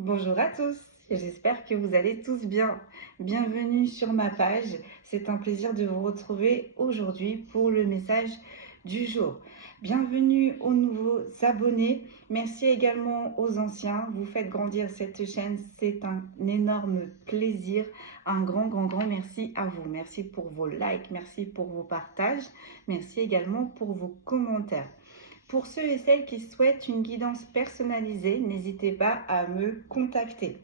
Bonjour à tous, j'espère que vous allez tous bien. Bienvenue sur ma page, c'est un plaisir de vous retrouver aujourd'hui pour le message du jour. Bienvenue aux nouveaux abonnés, merci également aux anciens, vous faites grandir cette chaîne, c'est un énorme plaisir. Un grand merci à vous. Merci pour vos likes, merci pour vos partages, merci également pour vos commentaires. Pour ceux et celles qui souhaitent une guidance personnalisée, n'hésitez pas à me contacter.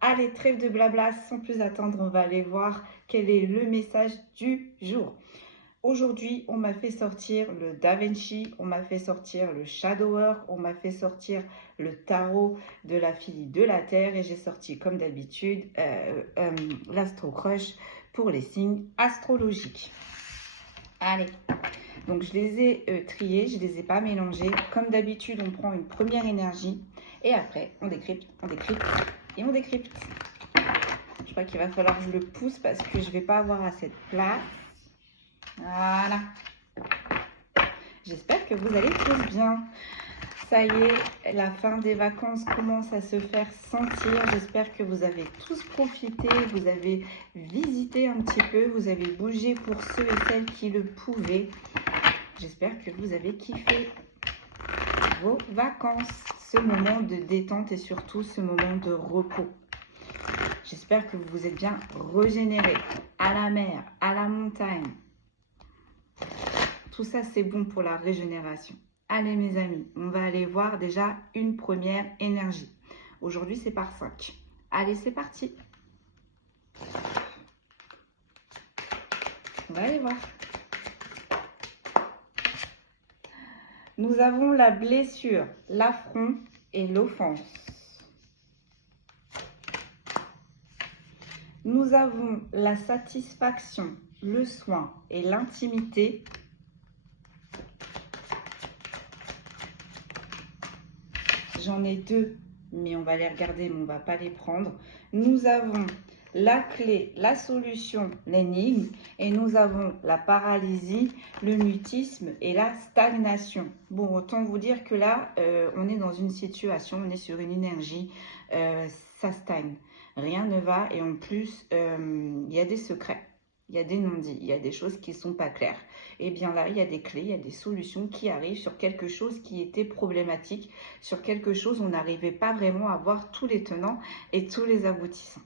Allez, trêve de blabla, sans plus attendre, on va aller voir quel est le message du jour. Aujourd'hui, on m'a fait sortir le Da Vinci, on m'a fait sortir le Shadow Work, on m'a fait sortir le tarot de la fille de la Terre et j'ai sorti comme d'habitude l'Astro Crush pour les signes astrologiques. Allez, donc je les ai triés, je ne les ai pas mélangés. Comme d'habitude, on prend une première énergie et après on décrypte et on décrypte. Je crois qu'il va falloir que je le pousse parce que je ne vais pas avoir assez de place. Voilà. J'espère que vous allez tous bien. Ça y est, la fin des vacances commence à se faire sentir. J'espère que vous avez tous profité, vous avez visité un petit peu, vous avez bougé pour ceux et celles qui le pouvaient. J'espère que vous avez kiffé vos vacances, ce moment de détente et surtout ce moment de repos. J'espère que vous vous êtes bien régénérés à la mer, à la montagne. Tout ça, c'est bon pour la régénération. Allez mes amis, on va aller voir déjà une première énergie. Aujourd'hui, c'est par 5. Allez, c'est parti. On va aller voir. Nous avons la blessure, l'affront et l'offense. Nous avons la satisfaction, le soin et l'intimité. J'en ai deux, mais on va les regarder, mais on ne va pas les prendre. Nous avons la clé, la solution, l'énigme. Et nous avons la paralysie, le mutisme et la stagnation. Bon, autant vous dire que là, on est dans une situation, on est sur une énergie, ça stagne. Rien ne va et en plus, il y a des secrets. Il y a des non-dits, il y a des choses qui ne sont pas claires. Et bien là, il y a des clés, il y a des solutions qui arrivent sur quelque chose qui était problématique, sur quelque chose où on n'arrivait pas vraiment à voir tous les tenants et tous les aboutissants.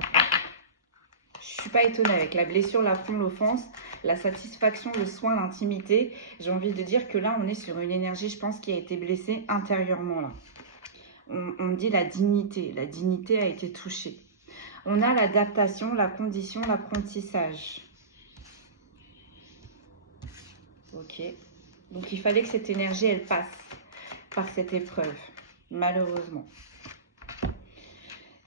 Je ne suis pas étonnée avec la blessure, l'affront, l'offense, la satisfaction, le soin, l'intimité. J'ai envie de dire que là, on est sur une énergie, je pense, qui a été blessée intérieurement là. On dit la dignité a été touchée. On a l'adaptation, la condition, l'apprentissage. Ok. Donc, il fallait que cette énergie, elle passe par cette épreuve, malheureusement.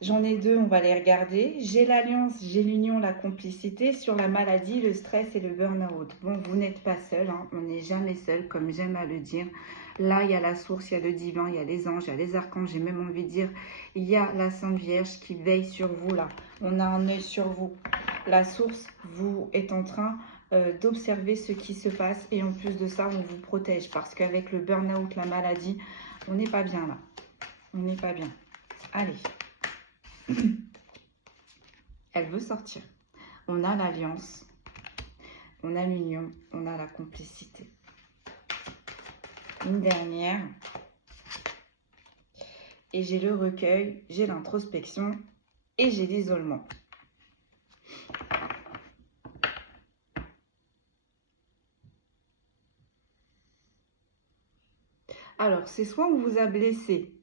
J'en ai deux, on va les regarder. J'ai l'alliance, j'ai l'union, la complicité sur la maladie, le stress et le burn-out. Bon, vous n'êtes pas seul, hein, on n'est jamais seul, comme j'aime à le dire. Là, il y a la source, il y a le divin, il y a les anges, il y a les archanges, j'ai même envie de dire, il y a la Sainte Vierge qui veille sur vous là. On a un œil sur vous. La source, vous êtes en train d'observer ce qui se passe et en plus de ça, on vous protège parce qu'avec le burn-out, la maladie, on n'est pas bien là. On n'est pas bien. Allez. Elle veut sortir. On a l'alliance, on a l'union, on a la complicité. Une dernière. Et j'ai le recueil, j'ai l'introspection et j'ai l'isolement. Alors, c'est soit on vous a blessé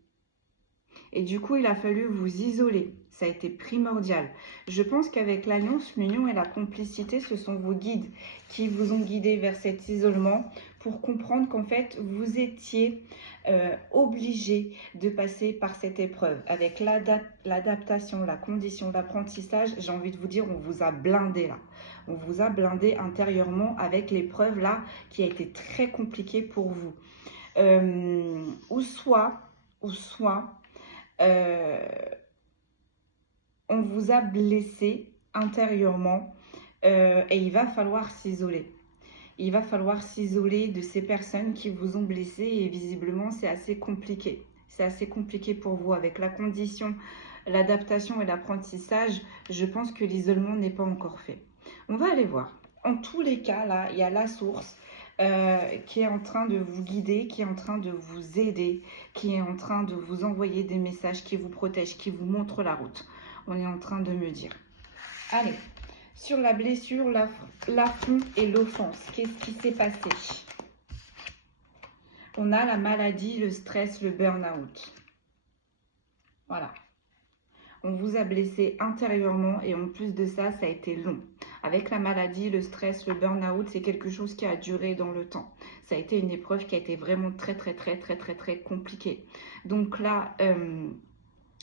et du coup, il a fallu vous isoler. Ça a été primordial. Je pense qu'avec l'alliance, l'union et la complicité, ce sont vos guides qui vous ont guidé vers cet isolement pour comprendre qu'en fait, vous étiez obligé de passer par cette épreuve. Avec l'adaptation, la condition d'apprentissage, j'ai envie de vous dire, on vous a blindé là. On vous a blindé intérieurement avec l'épreuve là qui a été très compliquée pour vous. Ou soit on vous a blessé intérieurement et il va falloir s'isoler. Il va falloir s'isoler de ces personnes qui vous ont blessé et visiblement c'est assez compliqué. C'est assez compliqué pour vous avec la condition, l'adaptation et l'apprentissage. Je pense que l'isolement n'est pas encore fait. On va aller voir. En tous les cas, là, il y a la source qui est en train de vous guider, qui est en train de vous aider, qui est en train de vous envoyer des messages qui vous protègent, qui vous montrent la route. On est en train de me dire. Allez, sur la blessure, l'affront et l'offense, qu'est-ce qui s'est passé? On a la maladie, le stress, le burn-out. Voilà. On vous a blessé intérieurement et en plus de ça, ça a été long. Avec la maladie, le stress, le burn-out, c'est quelque chose qui a duré dans le temps. Ça a été une épreuve qui a été vraiment très compliquée. Donc là,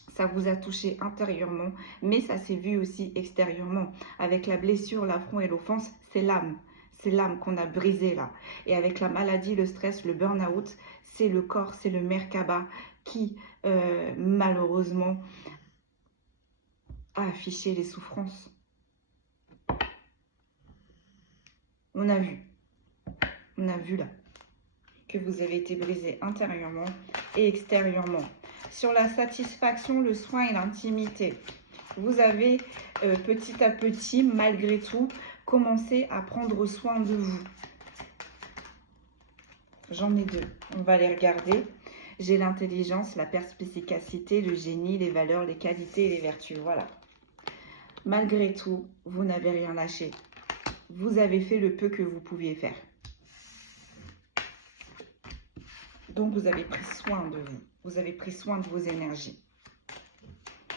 ça vous a touché intérieurement, mais ça s'est vu aussi extérieurement. Avec la blessure, l'affront et l'offense, c'est l'âme. C'est l'âme qu'on a brisée là. Et avec la maladie, le stress, le burn-out, c'est le corps, c'est le Merkaba qui, malheureusement, a affiché les souffrances. On a vu là, que vous avez été brisé intérieurement et extérieurement. Sur la satisfaction, le soin et l'intimité, vous avez petit à petit, malgré tout, commencé à prendre soin de vous. J'en ai deux, on va les regarder. J'ai l'intelligence, la perspicacité, le génie, les valeurs, les qualités et les vertus. Voilà. Malgré tout, vous n'avez rien lâché. Vous avez fait le peu que vous pouviez faire. Donc, vous avez pris soin de vous. Vous avez pris soin de vos énergies.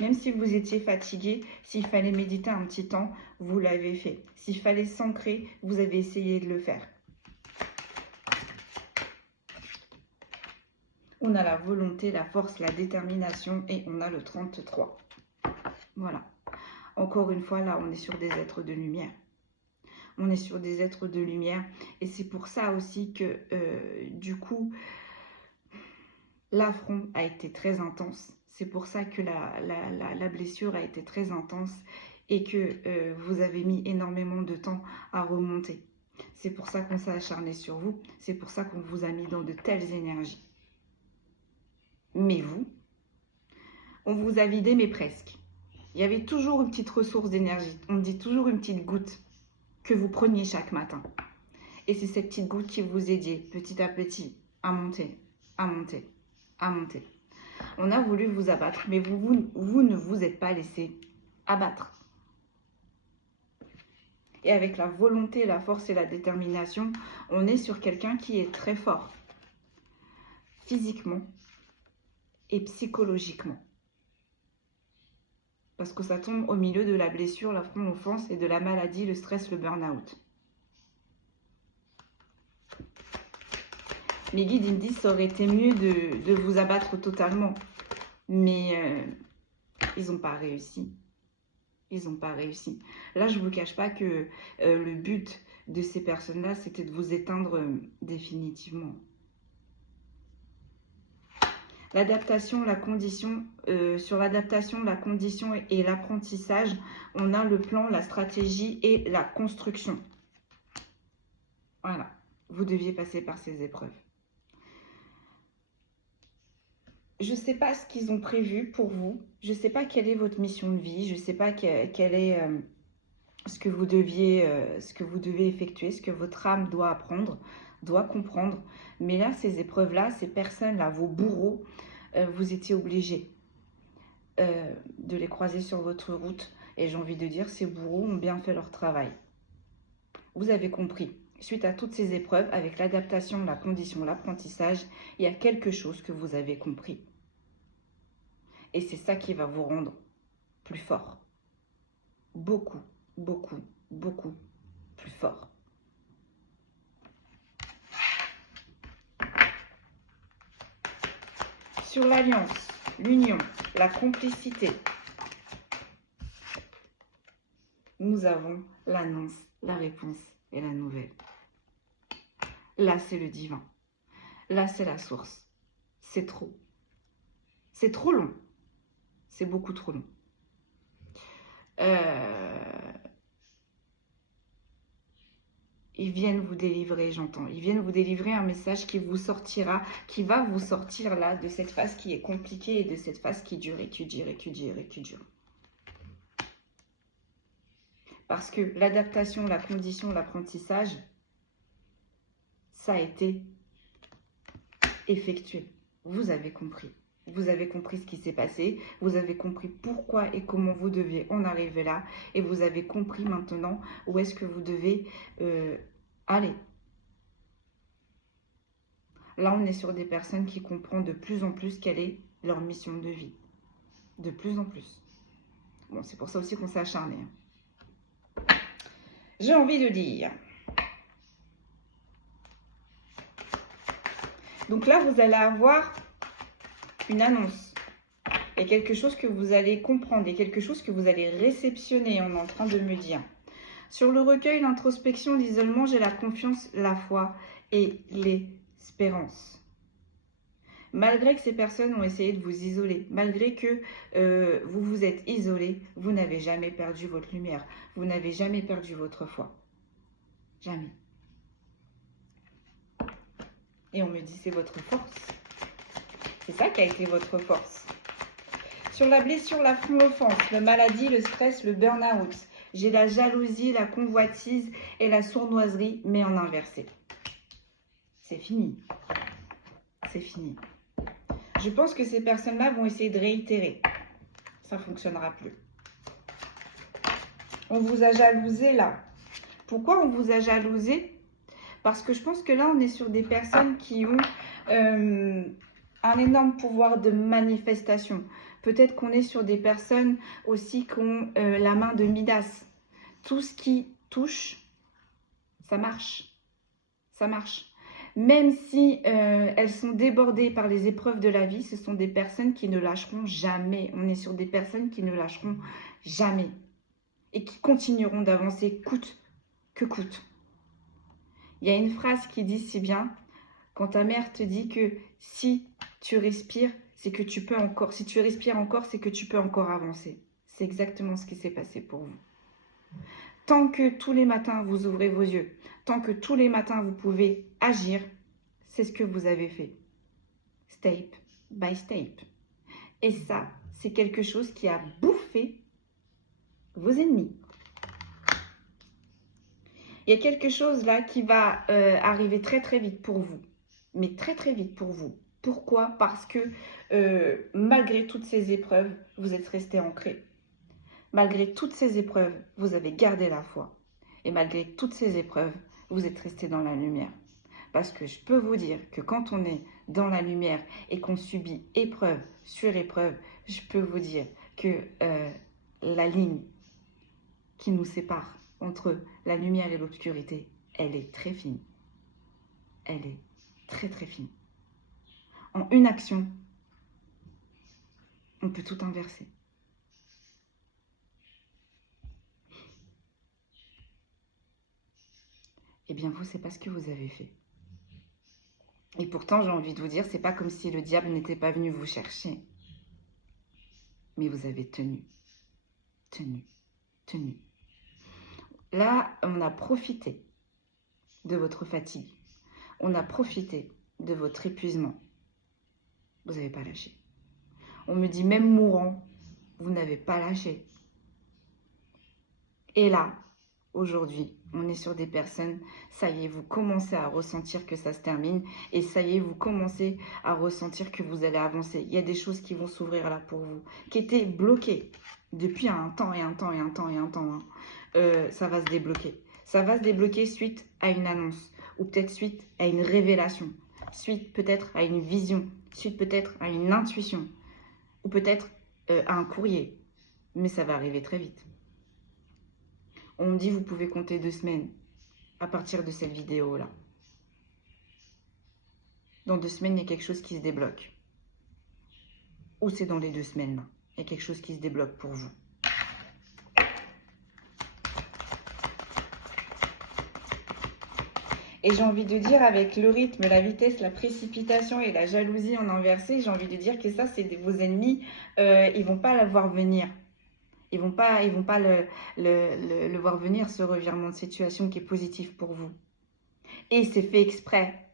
Même si vous étiez fatigué, s'il fallait méditer un petit temps, vous l'avez fait. S'il fallait s'ancrer, vous avez essayé de le faire. On a la volonté, la force, la détermination et on a le 33. Voilà. Encore une fois, là, on est sur des êtres de lumière. On est sur des êtres de lumière. Et c'est pour ça aussi que, du coup, l'affront a été très intense. C'est pour ça que la blessure a été très intense et que vous avez mis énormément de temps à remonter. C'est pour ça qu'on s'est acharné sur vous. C'est pour ça qu'on vous a mis dans de telles énergies. Mais vous, on vous a vidé, mais presque. Il y avait toujours une petite ressource d'énergie. On dit toujours une petite goutte que vous preniez chaque matin. Et c'est cette petite goutte qui vous aidait petit à petit à monter, à monter, à monter. On a voulu vous abattre, mais vous ne vous êtes pas laissé abattre. Et avec la volonté, la force et la détermination, on est sur quelqu'un qui est très fort. Physiquement et psychologiquement. Parce que ça tombe au milieu de la blessure, l'affront, l'offense et de la maladie, le stress, le burn-out. Mes guides, ils me disent que ça aurait été mieux de vous abattre totalement. Mais ils n'ont pas réussi. Ils n'ont pas réussi. Là, je ne vous cache pas que le but de ces personnes-là, c'était de vous éteindre définitivement. L'adaptation, la condition, sur l'adaptation, la condition et l'apprentissage, on a le plan, la stratégie et la construction. Voilà, vous deviez passer par ces épreuves. Je ne sais pas ce qu'ils ont prévu pour vous. Je ne sais pas quelle est votre mission de vie. Je ne sais pas quel est ce que vous devez effectuer, ce que votre âme doit apprendre, doit comprendre. Mais là, ces épreuves-là, ces personnes-là, vos bourreaux, vous étiez obligés de les croiser sur votre route. Et j'ai envie de dire, ces bourreaux ont bien fait leur travail. Vous avez compris. Suite à toutes ces épreuves, avec l'adaptation, la condition, l'apprentissage, il y a quelque chose que vous avez compris. Et c'est ça qui va vous rendre plus fort. Beaucoup, beaucoup, beaucoup plus fort. Sur l'alliance, l'union, la complicité, nous avons l'annonce, la réponse et la nouvelle. Là, c'est le divin. Là, c'est la source. C'est trop. C'est trop long. C'est beaucoup trop long. Ils viennent vous délivrer, j'entends. Ils viennent vous délivrer un message qui vous sortira, qui va vous sortir là de cette phase qui est compliquée et de cette phase qui dure et qui dure et qui dure et qui dure. Parce que l'adaptation, la condition, l'apprentissage, ça a été effectué. Vous avez compris. Vous avez compris ce qui s'est passé. Vous avez compris pourquoi et comment vous deviez en arriver là. Et vous avez compris maintenant où est-ce que vous devez aller. Là, on est sur des personnes qui comprennent de plus en plus quelle est leur mission de vie. De plus en plus. Bon, c'est pour ça aussi qu'on s'est acharné. J'ai envie de dire. Donc là, vous allez avoir une annonce. Il y a quelque chose que vous allez comprendre. Il y a quelque chose que vous allez réceptionner, on est en train de me dire. Sur le recueil, l'introspection, l'isolement, j'ai la confiance, la foi et l'espérance. Malgré que ces personnes ont essayé de vous isoler, malgré que vous vous êtes isolé, vous n'avez jamais perdu votre lumière. Vous n'avez jamais perdu votre foi. Jamais. Et on me dit c'est votre force. C'est ça qui a été votre force. Sur la blessure, l'affront, l'offense, la maladie, le stress, le burn-out, j'ai la jalousie, la convoitise et la sournoiserie, mais en inversé. C'est fini. C'est fini. Je pense que ces personnes-là vont essayer de réitérer. Ça ne fonctionnera plus. On vous a jalousé là. Pourquoi on vous a jalousé? Parce que je pense que là, on est sur des personnes qui ont un énorme pouvoir de manifestation. Peut-être qu'on est sur des personnes aussi qui ont la main de Midas. Tout ce qui touche, ça marche. Ça marche. Même si elles sont débordées par les épreuves de la vie, ce sont des personnes qui ne lâcheront jamais. On est sur des personnes qui ne lâcheront jamais. Et qui continueront d'avancer coûte que coûte. Il y a une phrase qui dit si bien, quand ta mère te dit que si tu respires, c'est que tu peux encore, si tu respires encore, c'est que tu peux encore avancer. C'est exactement ce qui s'est passé pour vous. Tant que tous les matins vous ouvrez vos yeux, tant que tous les matins vous pouvez agir, c'est ce que vous avez fait. Step by step. Et ça, c'est quelque chose qui a bouffé vos ennemis. Il y a quelque chose là qui va arriver très très vite pour vous. Mais très très vite pour vous. Pourquoi? Parce que malgré toutes ces épreuves, vous êtes resté ancré. Malgré toutes ces épreuves, vous avez gardé la foi. Et malgré toutes ces épreuves, vous êtes resté dans la lumière. Parce que je peux vous dire que quand on est dans la lumière et qu'on subit épreuve sur épreuve, je peux vous dire que la ligne qui nous sépare entre la lumière et l'obscurité, elle est très fine. Elle est très très fine. En une action, on peut tout inverser. Eh bien, vous, c'est pas ce que vous avez fait. Et pourtant, j'ai envie de vous dire, c'est pas comme si le diable n'était pas venu vous chercher. Mais vous avez tenu. Tenu. Tenu. Là, on a profité de votre fatigue. On a profité de votre épuisement. Vous n'avez pas lâché. On me dit, même mourant, vous n'avez pas lâché. Et là, aujourd'hui, on est sur des personnes, ça y est, vous commencez à ressentir que ça se termine. Et ça y est, vous commencez à ressentir que vous allez avancer. Il y a des choses qui vont s'ouvrir là pour vous, qui étaient bloquées depuis un temps et un temps et un temps et un temps. Hein. Ça va se débloquer. Ça va se débloquer suite à une annonce ou peut-être suite à une révélation, suite peut-être à une vision, suite peut-être à une intuition ou peut-être à un courrier. Mais ça va arriver très vite. On me dit vous pouvez compter 2 semaines à partir de cette vidéo-là. Dans 2 semaines, il y a quelque chose qui se débloque. Ou c'est dans les 2 semaines-là. Il y a quelque chose qui se débloque pour vous. Et j'ai envie de dire, avec le rythme, la vitesse, la précipitation et la jalousie en inversé, j'ai envie de dire que ça, c'est vos ennemis. Ils vont pas la voir venir. Ils vont pas le voir venir, ce revirement de situation qui est positif pour vous. Et c'est fait exprès,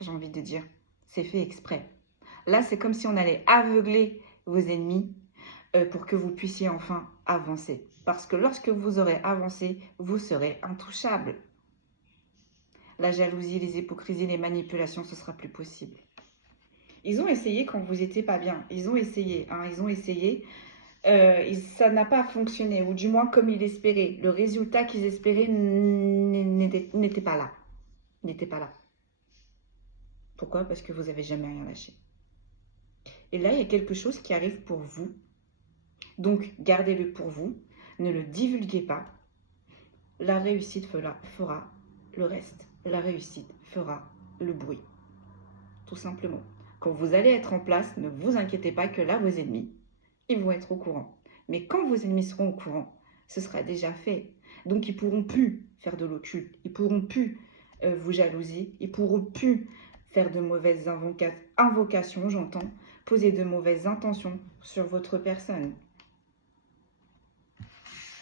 j'ai envie de dire. C'est fait exprès. Là, c'est comme si on allait aveugler vos ennemis pour que vous puissiez enfin avancer. Parce que lorsque vous aurez avancé, vous serez intouchable. La jalousie, les hypocrisies, les manipulations, ce sera plus possible. Ils ont essayé quand vous n'étiez pas bien. Ils ont essayé. Ils ont essayé. Ça n'a pas fonctionné. Ou du moins comme ils espéraient. Le résultat qu'ils espéraient n'était pas là. N'était pas là. Pourquoi? Parce que vous n'avez jamais rien lâché. Et là, il y a quelque chose qui arrive pour vous. Donc, gardez-le pour vous. Ne le divulguez pas. La réussite fera le reste. La réussite fera le bruit. Tout simplement. Quand vous allez être en place, ne vous inquiétez pas que là, vos ennemis, ils vont être au courant. Mais quand vos ennemis seront au courant, ce sera déjà fait. Donc, ils ne pourront plus faire de l'occulte. Ils ne pourront plus vous jalouser. Ils ne pourront plus faire de mauvaises invocations, j'entends, poser de mauvaises intentions sur votre personne.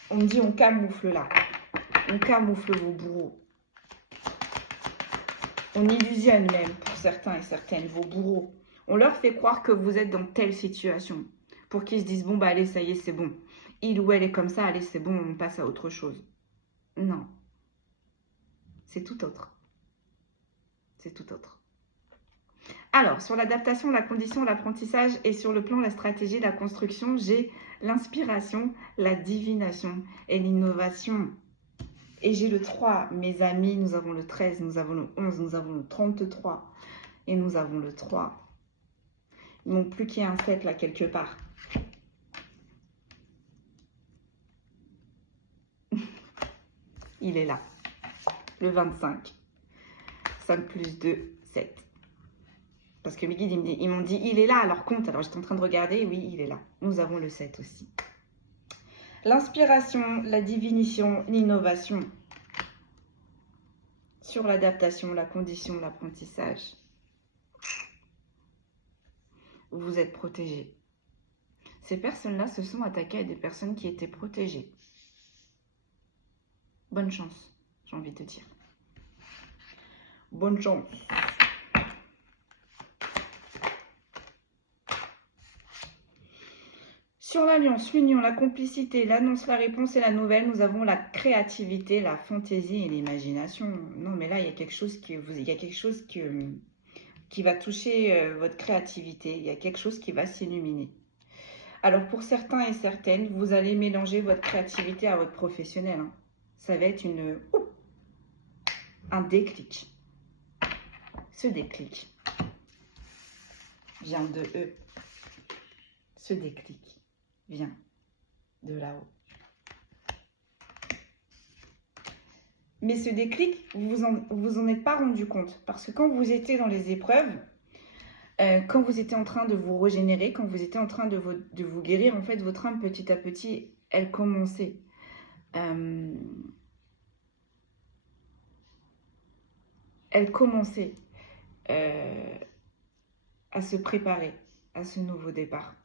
On me dit on camoufle là. On camoufle vos bourreaux. On illusionne même, pour certains et certaines, vos bourreaux. On leur fait croire que vous êtes dans telle situation. Pour qu'ils se disent, bon, bah allez, ça y est, c'est bon. Il ou elle est comme ça, allez, c'est bon, on passe à autre chose. Non. C'est tout autre. C'est tout autre. Alors, sur l'adaptation, la condition, l'apprentissage et sur le plan, la stratégie, la construction, j'ai l'inspiration, la divination et l'innovation. Et j'ai le 3, mes amis, nous avons le 13, nous avons le 11, nous avons le 33 et nous avons le 3. Il manque plus qu'il y ait un 7 là quelque part. Il est là, le 25. 5 plus 2, 7. Parce que mes guides, ils m'ont dit, il est là, alors compte. Alors j'étais en train de regarder, oui, il est là. Nous avons le 7 aussi. L'inspiration, la divination, l'innovation. Sur l'adaptation, la condition, l'apprentissage. Vous êtes protégés. Ces personnes-là se sont attaquées à des personnes qui étaient protégées. Bonne chance, j'ai envie de dire. Bonne chance. Sur l'alliance, l'union, la complicité, l'annonce, la réponse et la nouvelle, nous avons la créativité, la fantaisie et l'imagination. Non, mais là, il y a quelque chose qui va toucher votre créativité. Il y a quelque chose qui va s'illuminer. Alors, pour certains et certaines, vous allez mélanger votre créativité à votre professionnel. Ça va être un déclic. Ce déclic vient de eux. Ce déclic vient de là-haut. Mais ce déclic, vous en êtes pas rendu compte. Parce que quand vous étiez dans les épreuves, quand vous étiez en train de vous régénérer, quand vous étiez en train de vous guérir, en fait, votre âme, petit à petit, elle commençait à se préparer à ce nouveau départ.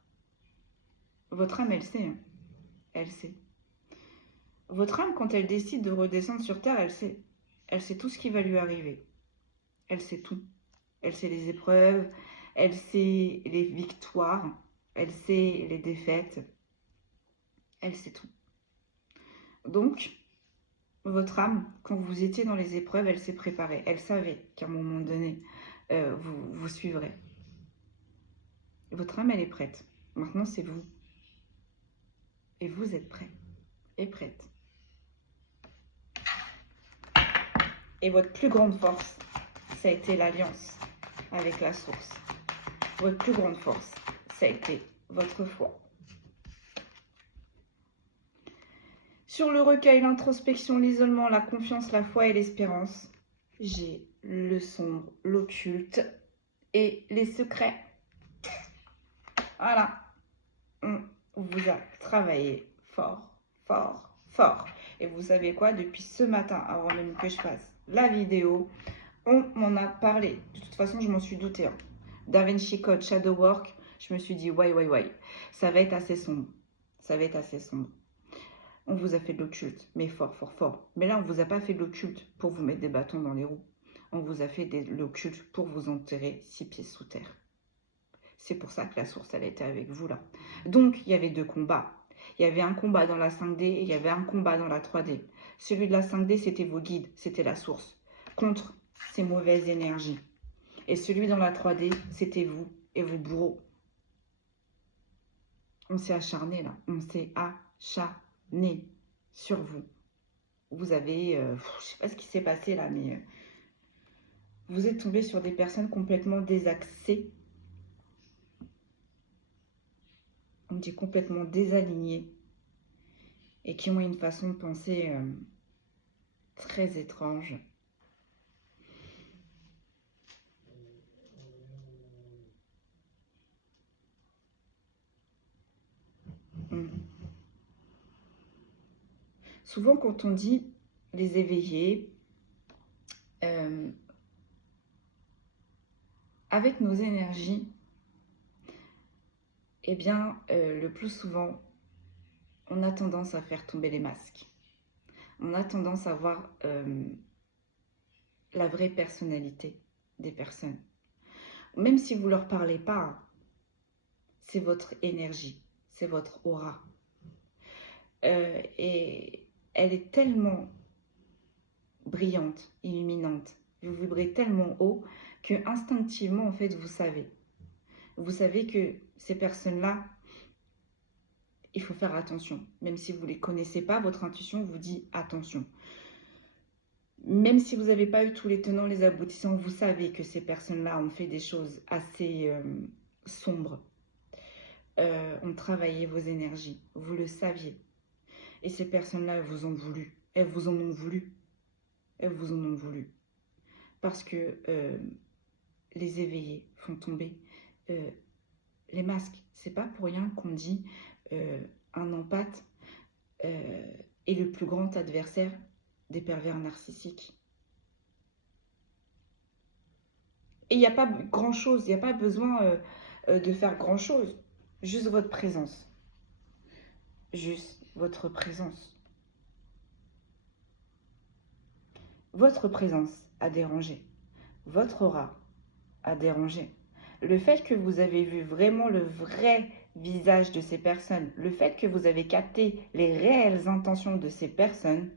Votre âme, elle sait. Elle sait. Votre âme, quand elle décide de redescendre sur Terre, elle sait. Elle sait tout ce qui va lui arriver. Elle sait tout. Elle sait les épreuves, elle sait les victoires, elle sait les défaites. Elle sait tout. Donc, votre âme, quand vous étiez dans les épreuves, elle s'est préparée. Elle savait qu'à un moment donné, vous suivrez. Votre âme, elle est prête. Maintenant, c'est vous. Et vous êtes prêts et prête. Et votre plus grande force, ça a été l'alliance avec la source. Votre plus grande force, ça a été votre foi. Sur le recueil, l'introspection, l'isolement, la confiance, la foi et l'espérance, j'ai le sombre, l'occulte et les secrets. Voilà. On vous a travaillé fort, fort, fort. Et vous savez quoi? Depuis ce matin, avant même que je fasse la vidéo, on m'en a parlé. De toute façon, je m'en suis doutée. Da Vinci Code, Shadow Work, je me suis dit, ouais. Ça va être assez sombre. Ça va être assez sombre. On vous a fait de l'occulte, mais fort, fort, fort. Mais là, on ne vous a pas fait de l'occulte pour vous mettre des bâtons dans les roues. On vous a fait l'occulte pour vous enterrer 6 pieds sous terre. C'est pour ça que la source, elle était avec vous là. Donc, il y avait 2 combats. Il y avait un combat dans la 5D et il y avait un combat dans la 3D. Celui de la 5D, c'était vos guides, c'était la source, contre ces mauvaises énergies. Et celui dans la 3D, c'était vous et vos bourreaux. On s'est acharné là, on s'est acharné sur vous. Vous avez, je ne sais pas ce qui s'est passé là, mais vous êtes tombé sur des personnes complètement désaxées. On dit complètement désalignées et qui ont une façon de penser très étrange. Souvent, quand on dit les éveillés, avec nos énergies, eh bien, le plus souvent, on a tendance à faire tomber les masques. On a tendance à voir la vraie personnalité des personnes. Même si vous ne leur parlez pas, c'est votre énergie, c'est votre aura. Et elle est tellement brillante, illuminante. Vous vibrez tellement haut que instinctivement, en fait, vous savez. Vous savez que ces personnes-là, il faut faire attention. Même si vous ne les connaissez pas, votre intuition vous dit attention. Même si vous n'avez pas eu tous les tenants, les aboutissants, vous savez que ces personnes-là ont fait des choses assez sombres. Ont travaillé vos énergies. Vous le saviez. Et ces personnes-là, elles vous ont voulu. Elles vous en ont voulu. Elles vous en ont voulu. Parce que les éveillés font tomber les masques. C'est pas pour rien qu'on dit un empathe est le plus grand adversaire des pervers narcissiques. Et il n'y a pas grand-chose, il n'y a pas besoin de faire grand-chose. Juste votre présence. Juste votre présence. Votre présence a dérangé. Votre aura a dérangé. Le fait que vous avez vu vraiment le vrai visage de ces personnes, le fait que vous avez capté les réelles intentions de ces personnes,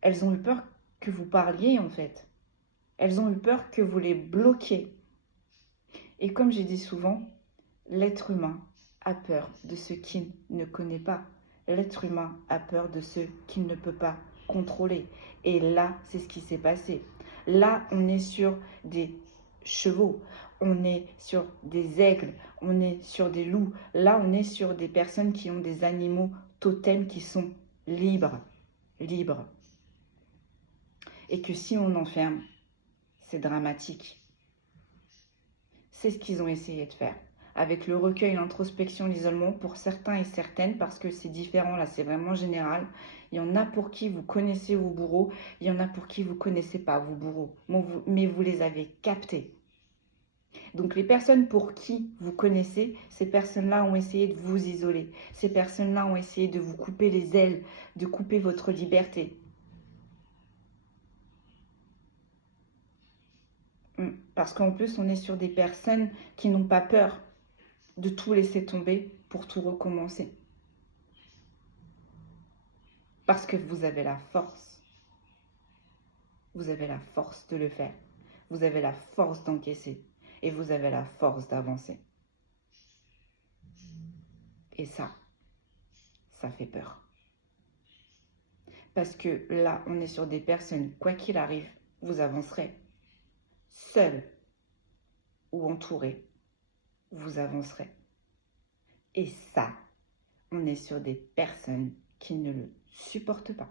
elles ont eu peur que vous parliez en fait. Elles ont eu peur que vous les bloquiez. Et comme j'ai dit souvent, l'être humain a peur de ce qu'il ne connaît pas. L'être humain a peur de ce qu'il ne peut pas contrôler. Et là, c'est ce qui s'est passé. Là, on est sur des chevaux, on est sur des aigles, on est sur des loups. Là, on est sur des personnes qui ont des animaux totems qui sont libres. Libres. Et que si on enferme, c'est dramatique. C'est ce qu'ils ont essayé de faire. Avec le recueil, l'introspection, l'isolement, pour certains et certaines, parce que c'est différent, là, c'est vraiment général. Il y en a pour qui vous connaissez vos bourreaux, il y en a pour qui vous ne connaissez pas vos bourreaux, mais vous les avez captés. Donc les personnes pour qui vous connaissez, ces personnes-là ont essayé de vous isoler. Ces personnes-là ont essayé de vous couper les ailes, de couper votre liberté. Parce qu'en plus, on est sur des personnes qui n'ont pas peur de tout laisser tomber pour tout recommencer. Parce que vous avez la force. Vous avez la force de le faire. Vous avez la force d'encaisser. Et vous avez la force d'avancer. Et ça fait peur. Parce que là, on est sur des personnes, quoi qu'il arrive, vous avancerez. Seul ou entouré, vous avancerez. Et ça, on est sur des personnes qui ne le supportent pas.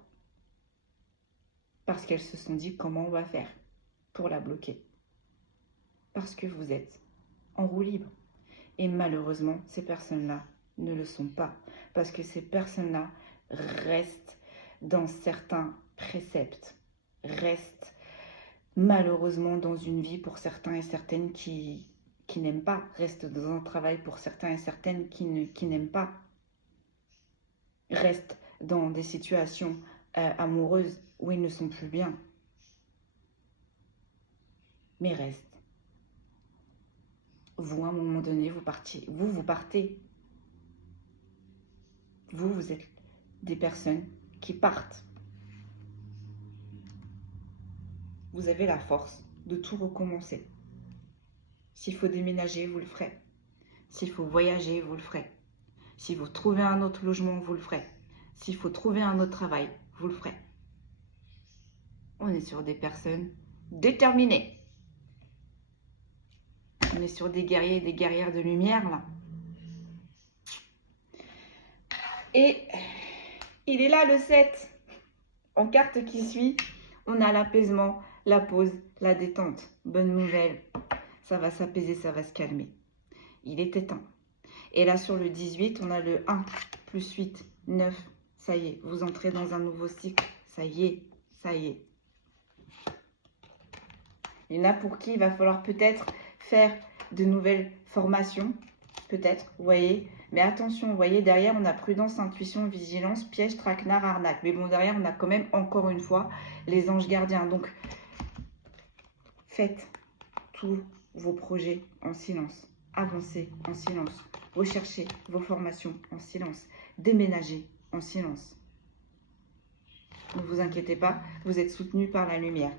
Parce qu'elles se sont dit comment on va faire pour la bloquer. Parce que vous êtes en roue libre. Et malheureusement, ces personnes-là ne le sont pas. Parce que ces personnes-là restent dans certains préceptes, restent malheureusement dans une vie pour certains et certaines qui n'aiment pas, restent dans un travail pour certains et certaines qui n'aiment pas, restent dans des situations amoureuses où ils ne sont plus bien. mais reste. Vous, à un moment donné, vous partez. Vous partez. Vous êtes des personnes qui partent. Vous avez la force de tout recommencer. S'il faut déménager, vous le ferez. S'il faut voyager, vous le ferez. S'il faut trouver un autre logement, vous le ferez. S'il faut trouver un autre travail, vous le ferez. On est sur des personnes déterminées. On est sur des guerriers et des guerrières de lumière, là. Et il est là, le 7. En carte qui suit, on a l'apaisement, la pause, la détente. Bonne nouvelle. Ça va s'apaiser, ça va se calmer. Il est éteint. Et là, sur le 18, on a le 1 plus 8, 9. Ça y est, vous entrez dans un nouveau cycle. Ça y est, ça y est. Il y en a pour qui il va falloir peut-être faire de nouvelles formations. Peut-être, vous voyez. Mais attention, vous voyez, derrière, on a prudence, intuition, vigilance, piège, traquenard, arnaque. Mais bon, derrière, on a quand même, encore une fois, les anges gardiens. Donc, faites tous vos projets en silence. Avancez en silence. Recherchez vos formations en silence. Déménagez en silence. Ne vous inquiétez pas, vous êtes soutenu par la lumière.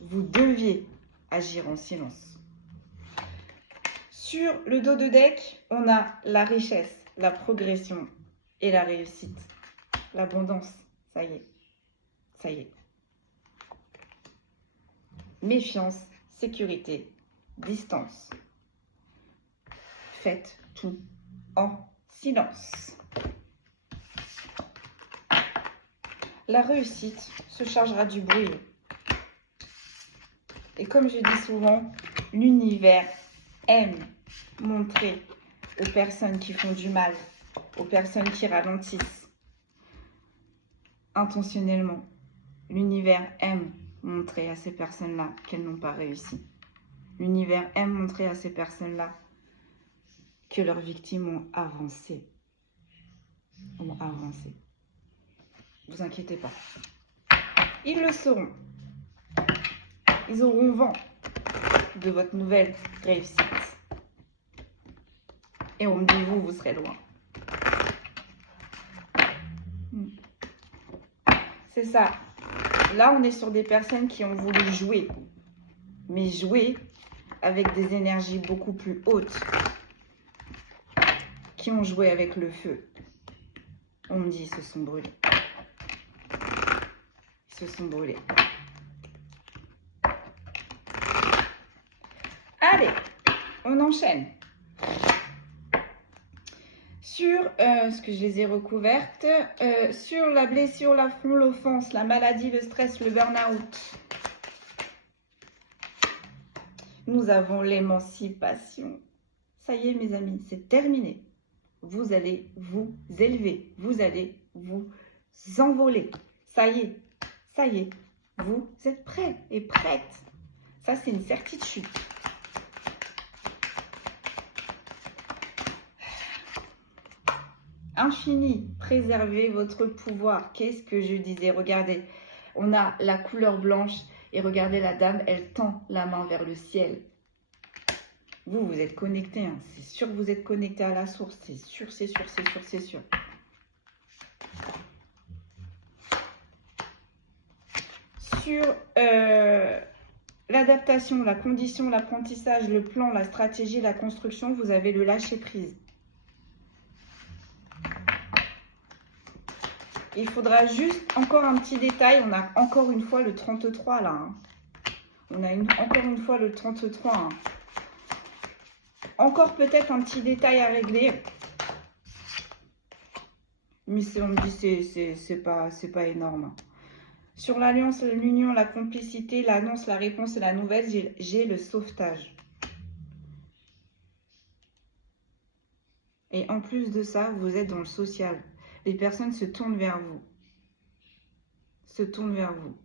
Vous deviez agir en silence. Sur le dos de deck, on a la richesse, la progression et la réussite. L'abondance, ça y est. Ça y est. Méfiance, sécurité, distance. Faites tout en silence. La réussite se chargera du bruit. Et comme je dis souvent, l'univers aime montrer aux personnes qui font du mal, aux personnes qui ralentissent intentionnellement. L'univers aime montrer à ces personnes-là qu'elles n'ont pas réussi. L'univers aime montrer à ces personnes-là que leurs victimes ont avancé. Ont avancé. Ne vous inquiétez pas. Ils le sauront. Ils auront vent de votre nouvelle réussite. Et on me dit, vous serez loin. C'est ça. Là, on est sur des personnes qui ont voulu jouer. Mais jouer avec des énergies beaucoup plus hautes. Qui ont joué avec le feu. On me dit, ils se sont brûlés. Ils se sont brûlés. Allez, on enchaîne. Sur ce que je les ai recouvertes, sur la blessure, l'affront, l'offense, la maladie, le stress, le burn-out. Nous avons l'émancipation. Ça y est, mes amis, c'est terminé. Vous allez vous élever. Vous allez vous envoler. Ça y est, vous êtes prêts et prêtes. Ça, c'est une certitude. Infini, préservez votre pouvoir. Qu'est-ce que je disais? Regardez, on a la couleur blanche et regardez la dame, elle tend la main vers le ciel. Vous êtes connecté, hein. C'est sûr que vous êtes connecté à la source. C'est sûr, c'est sûr, c'est sûr, c'est sûr. Sur l'adaptation, la condition, l'apprentissage, le plan, la stratégie, la construction, vous avez le lâcher-prise. Il faudra juste encore un petit détail. On a encore une fois le 33 là. Hein. On a encore une fois le 33. Hein. Encore peut-être un petit détail à régler. Mais on me dit c'est pas énorme. Hein. Sur l'alliance, l'union, la complicité, l'annonce, la réponse et la nouvelle, j'ai le sauvetage. Et en plus de ça, vous êtes dans le social. Les personnes se tournent vers vous. Se tournent vers vous.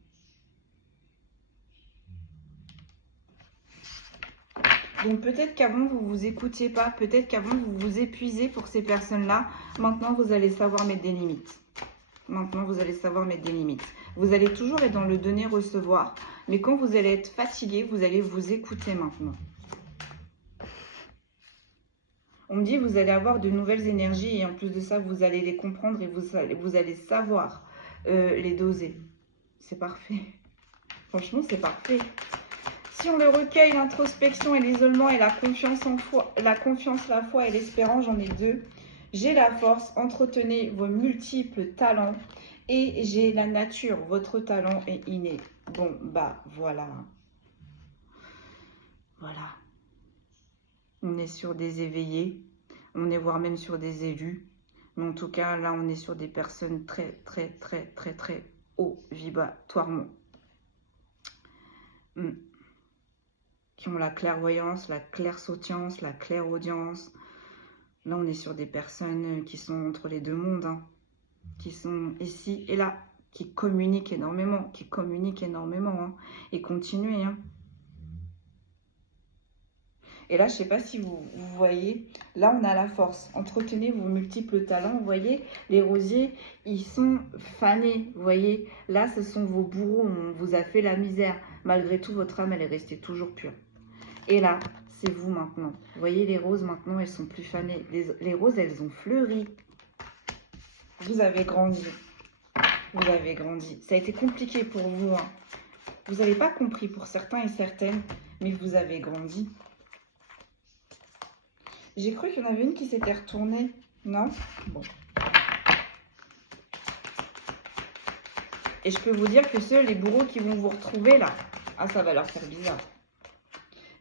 Donc peut-être qu'avant, vous ne vous écoutiez pas. Peut-être qu'avant, vous vous épuisez pour ces personnes-là. Maintenant, vous allez savoir mettre des limites. Maintenant, vous allez savoir mettre des limites. Vous allez toujours être dans le donner-recevoir. Mais quand vous allez être fatigué, vous allez vous écouter maintenant. On me dit, vous allez avoir de nouvelles énergies et en plus de ça, vous allez les comprendre et vous allez savoir les doser. C'est parfait. Franchement, c'est parfait. Sur le recueil, l'introspection et l'isolement et la confiance en foi, la foi et l'espérance, j'en ai deux. J'ai la force, entretenez vos multiples talents. Et j'ai la nature, votre talent est inné. Bon, bah voilà. Voilà. On est sur des éveillés, on est voire même sur des élus. Mais en tout cas, là, on est sur des personnes très, très, très, très, très haut vibratoirement. Qui ont la clairvoyance, la clairsaudience, la clairaudience. Là, on est sur des personnes qui sont entre les deux mondes, hein, qui sont ici et là, qui communiquent énormément, hein, et continuez, hein. Et là, je ne sais pas si vous voyez, là, on a la force. Entretenez vos multiples talents. Vous voyez, les rosiers, ils sont fanés. Vous voyez, là, ce sont vos bourreaux. On vous a fait la misère. Malgré tout, votre âme, elle est restée toujours pure. Et là, c'est vous maintenant. Vous voyez, les roses, maintenant, elles sont plus fanées. Les roses, elles ont fleuri. Vous avez grandi. Vous avez grandi. Ça a été compliqué pour vous, hein. Vous n'avez pas compris pour certains et certaines, mais vous avez grandi. J'ai cru qu'il y en avait une qui s'était retournée. Non? Bon. Et je peux vous dire que ceux, les bourreaux qui vont vous retrouver là, ah, ça va leur faire bizarre.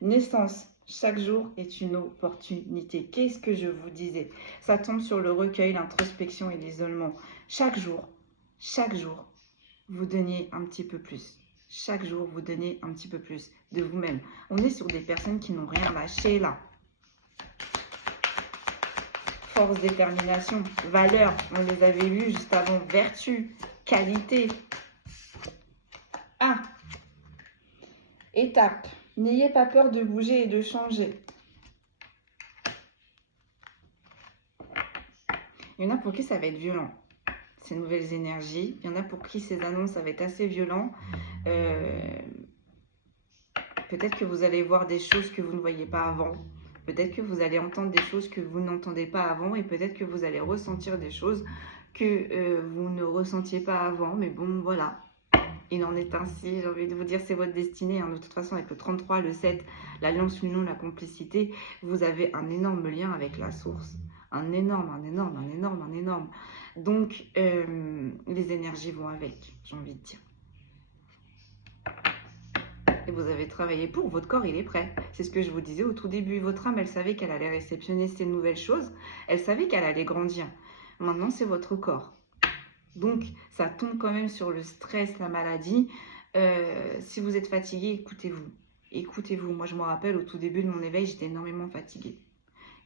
Naissance. Chaque jour est une opportunité. Qu'est-ce que je vous disais? Ça tombe sur le recueil, l'introspection et l'isolement. Chaque jour, vous donniez un petit peu plus. Chaque jour, vous donnez un petit peu plus de vous-même. On est sur des personnes qui n'ont rien lâché là. Force, détermination, valeur, on les avait lus juste avant. Vertu, qualité. Ah, étape. N'ayez pas peur de bouger et de changer. Il y en a pour qui ça va être violent, ces nouvelles énergies. Il y en a pour qui ces annonces, ça va être assez violent. Peut-être que vous allez voir des choses que vous ne voyez pas avant. Peut-être que vous allez entendre des choses que vous n'entendez pas avant et peut-être que vous allez ressentir des choses que vous ne ressentiez pas avant. Mais bon, voilà, il en est ainsi. J'ai envie de vous dire, c'est votre destinée, hein. De toute façon, avec le 33, le 7, l'alliance, l'union, la complicité, vous avez un énorme lien avec la source. Un énorme. Donc, les énergies vont avec, j'ai envie de dire. Et vous avez travaillé pour, votre corps, il est prêt. C'est ce que je vous disais au tout début. Votre âme, elle savait qu'elle allait réceptionner ces nouvelles choses. Elle savait qu'elle allait grandir. Maintenant, c'est votre corps. Donc, ça tombe quand même sur le stress, la maladie. Si vous êtes fatigué, écoutez-vous. Écoutez-vous. Moi, je me rappelle, au tout début de mon éveil, j'étais énormément fatiguée.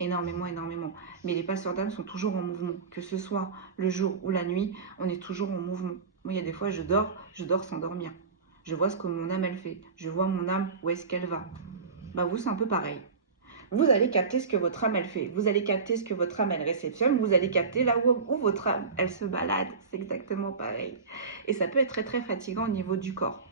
Énormément. Mais les passeurs d'âme sont toujours en mouvement. Que ce soit le jour ou la nuit, on est toujours en mouvement. Moi, il y a des fois, je dors sans dormir. Je vois ce que mon âme, elle fait. Je vois mon âme, où est-ce qu'elle va. Bah, vous, c'est un peu pareil. Vous allez capter ce que votre âme, elle fait. Vous allez capter ce que votre âme, elle réceptionne. Vous allez capter là où votre âme, elle se balade. C'est exactement pareil. Et ça peut être très, très fatigant au niveau du corps.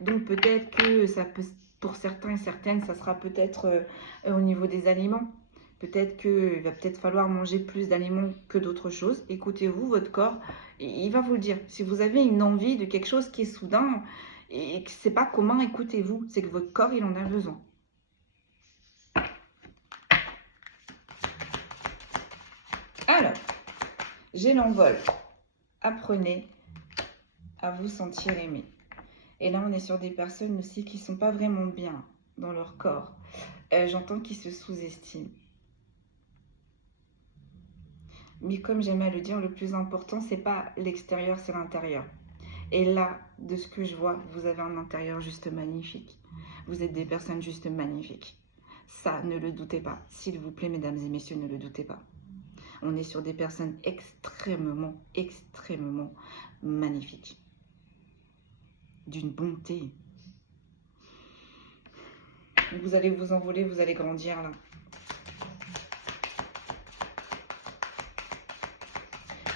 Donc, peut-être que ça peut, pour certains et certaines, ça sera peut-être au niveau des aliments. Peut-être qu'il va peut-être falloir manger plus d'aliments que d'autres choses. Écoutez-vous, votre corps, il va vous le dire. Si vous avez une envie de quelque chose qui est soudain et que c'est pas commun, écoutez-vous. C'est que votre corps, il en a besoin. Alors, j'ai l'envol. Apprenez à vous sentir aimé. Et là, on est sur des personnes aussi qui ne sont pas vraiment bien dans leur corps. J'entends qu'ils se sous-estiment. Mais comme j'aime à le dire, le plus important, c'est pas l'extérieur, c'est l'intérieur. Et là, de ce que je vois, vous avez un intérieur juste magnifique. Vous êtes des personnes juste magnifiques. Ça, ne le doutez pas. S'il vous plaît, mesdames et messieurs, ne le doutez pas. On est sur des personnes extrêmement magnifiques. D'une bonté. Vous allez vous envoler, vous allez grandir là.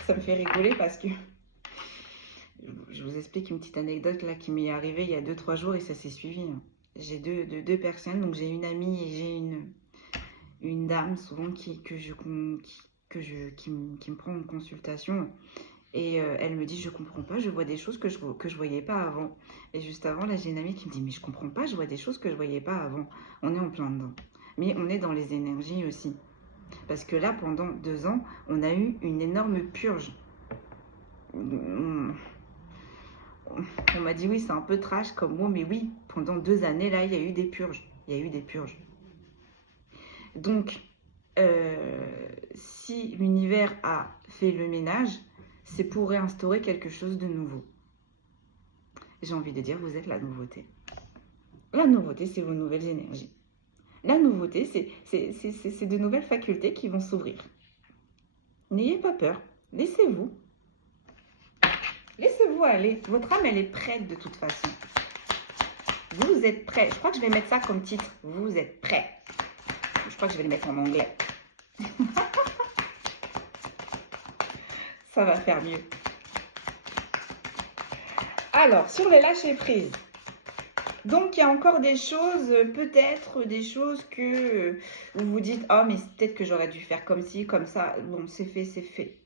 Ça me fait rigoler parce que je vous explique une petite anecdote là qui m'est arrivée il y a 2-3 jours et ça s'est suivi. Hein. J'ai deux personnes, donc j'ai une amie et j'ai une dame souvent qui me prend en consultation. Et elle me dit, je comprends pas, je vois des choses que je voyais pas avant. Et juste avant, là, j'ai une amie qui me dit, mais je comprends pas, je vois des choses que je voyais pas avant. On est en plein dedans. Mais on est dans les énergies aussi. Parce que là, pendant 2 ans, on a eu une énorme purge. On m'a dit, oui, c'est un peu trash comme mot, mais oui, pendant 2 années, là, il y a eu des purges. Il y a eu des purges. Donc, si l'univers a fait le ménage, c'est pour réinstaurer quelque chose de nouveau. J'ai envie de dire, vous êtes la nouveauté. La nouveauté, c'est vos nouvelles énergies. La nouveauté, c'est de nouvelles facultés qui vont s'ouvrir. N'ayez pas peur. Laissez-vous. Laissez-vous aller. Votre âme, elle est prête de toute façon. Vous êtes prêts. Je crois que je vais mettre ça comme titre. Vous êtes prêts. Je crois que je vais le mettre en anglais. Ça va faire mieux. Alors, sur les lâcher prise. Donc, il y a encore des choses, peut-être des choses que vous vous dites, oh, mais peut-être que j'aurais dû faire comme ci, comme ça. Bon, c'est fait, c'est fait.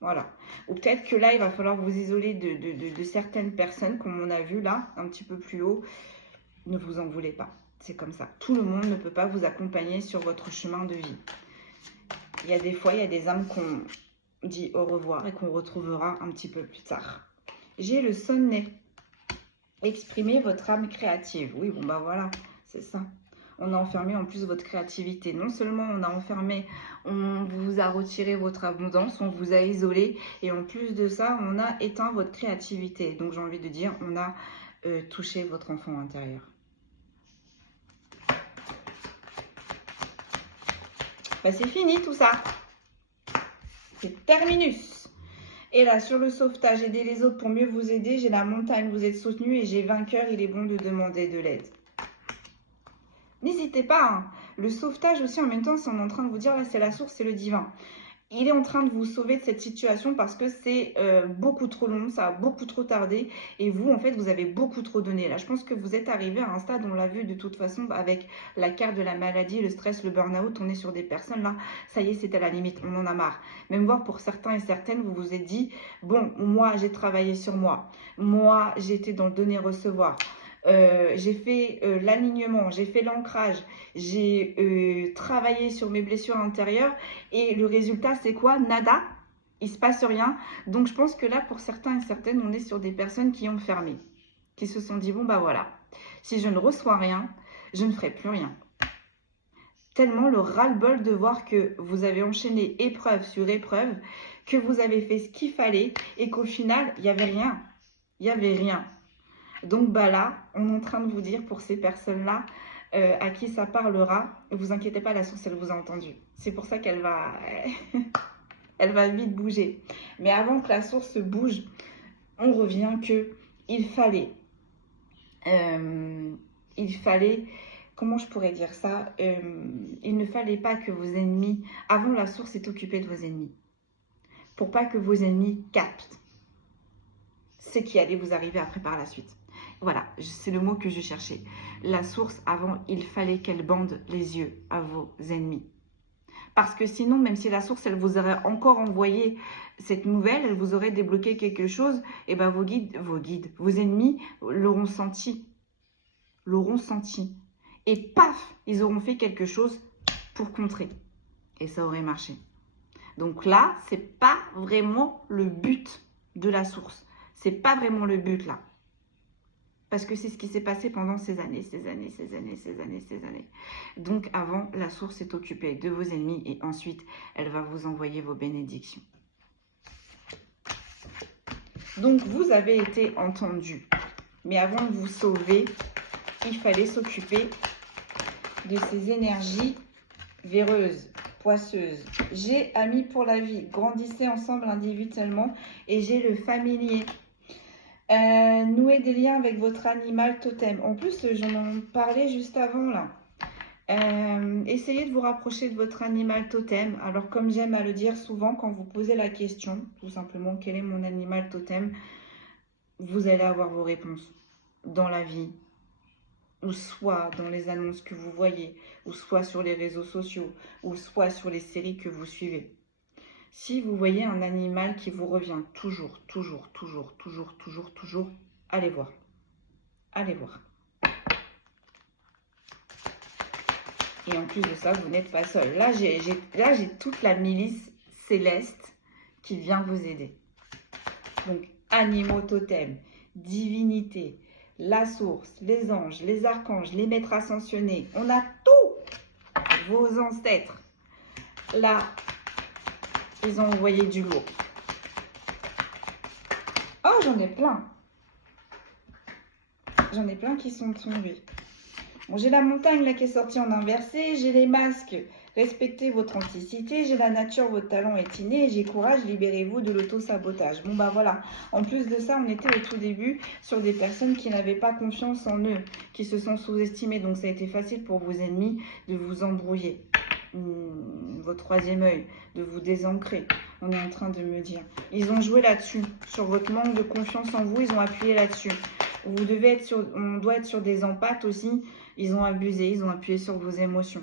Voilà. Ou peut-être que là, il va falloir vous isoler de certaines personnes, comme on a vu là, un petit peu plus haut. Ne vous en voulez pas. C'est comme ça. Tout le monde ne peut pas vous accompagner sur votre chemin de vie. Il y a des fois, il y a des âmes qu'on dit au revoir et qu'on retrouvera un petit peu plus tard. J'ai le sonnet. Exprimez votre âme créative. Oui, bon, bah voilà, c'est ça. On a enfermé en plus votre créativité. Non seulement on a enfermé, on vous a retiré votre abondance, on vous a isolé. Et en plus de ça, on a éteint votre créativité. Donc j'ai envie de dire, on a touché votre enfant intérieur. Bah, c'est fini tout ça. C'est terminus. Et là, sur le sauvetage, aider les autres pour mieux vous aider, j'ai la montagne, vous êtes soutenu et j'ai vainqueur, il est bon de demander de l'aide. N'hésitez pas, hein. Le sauvetage aussi en même temps, c'est en train de vous dire, là c'est la source, c'est le divin. Il est en train de vous sauver de cette situation parce que c'est beaucoup trop long, ça a beaucoup trop tardé et vous, en fait, vous avez beaucoup trop donné. Là, je pense que vous êtes arrivé à un stade, on l'a vu de toute façon, avec la carte de la maladie, le stress, le burn-out, on est sur des personnes là, ça y est, c'est à la limite, on en a marre. Même voir pour certains et certaines, vous vous êtes dit, bon, moi, j'ai travaillé sur moi, moi, j'étais dans le donner-recevoir. J'ai fait l'alignement, j'ai fait l'ancrage, j'ai travaillé sur mes blessures intérieures et le résultat c'est quoi? Nada, il se passe rien. Donc je pense que là pour certains et certaines on est sur des personnes qui ont fermé, qui se sont dit bon bah voilà, si je ne reçois rien, je ne ferai plus rien. Tellement le ras-le-bol de voir que vous avez enchaîné épreuve sur épreuve, que vous avez fait ce qu'il fallait et qu'au final il n'y avait rien, il n'y avait rien. Donc bah là, on est en train de vous dire pour ces personnes-là à qui ça parlera, ne vous inquiétez pas, la source, elle vous a entendu. C'est pour ça qu'elle va, elle va vite bouger. Mais avant que la source bouge, on revient que il fallait, comment je pourrais dire ça, il ne fallait pas que vos ennemis, avant la source est occupée de vos ennemis, pour pas que vos ennemis captent ce qui allait vous arriver après par la suite. Voilà, c'est le mot que je cherchais. La source, avant, il fallait qu'elle bande les yeux à vos ennemis. Parce que sinon, même si la source, elle vous aurait encore envoyé cette nouvelle, elle vous aurait débloqué quelque chose, et bien vos ennemis l'auront senti. Et paf, ils auront fait quelque chose pour contrer. Et ça aurait marché. Donc là, c'est pas vraiment le but de la source. C'est pas vraiment le but là. Parce que c'est ce qui s'est passé pendant ces années. Donc avant, la source est occupée de vos ennemis et ensuite, elle va vous envoyer vos bénédictions. Donc vous avez été entendu. Mais avant de vous sauver, il fallait s'occuper de ces énergies véreuses, poisseuses. J'ai amis pour la vie, grandissez ensemble individuellement et j'ai le familier. Nouer des liens avec votre animal totem. En plus, j'en parlais juste avant là. Essayez de vous rapprocher de votre animal totem. Alors, comme j'aime à le dire souvent, quand vous posez la question, tout simplement, quel est mon animal totem? vous allez avoir vos réponses dans la vie, ou soit dans les annonces que vous voyez, ou soit sur les réseaux sociaux, ou soit sur les séries que vous suivez. Si vous voyez un animal qui vous revient toujours, allez voir. Allez voir. Et en plus de ça, vous n'êtes pas seul. Là, j'ai toute la milice céleste qui vient vous aider. Donc, animaux totems, divinités, la source, les anges, les archanges, les maîtres ascensionnés. On a tout. Vos ancêtres. Là, ils ont envoyé du lourd. Oh, j'en ai plein. J'en ai plein qui sont tombés. Bon, j'ai la montagne là qui est sortie en inversé. J'ai les masques. Respectez votre authenticité, j'ai la nature, votre talent est inné, j'ai courage, libérez-vous de l'auto-sabotage. Bon bah voilà, en plus de ça, on était au tout début sur des personnes qui n'avaient pas confiance en eux, qui se sont sous-estimées, donc ça a été facile pour vos ennemis de vous embrouiller. Votre troisième œil, de vous désancrer, on est en train de me dire. Ils ont joué là-dessus, sur votre manque de confiance en vous, ils ont appuyé là-dessus. On doit être sur des empathes aussi, ils ont abusé, ils ont appuyé sur vos émotions.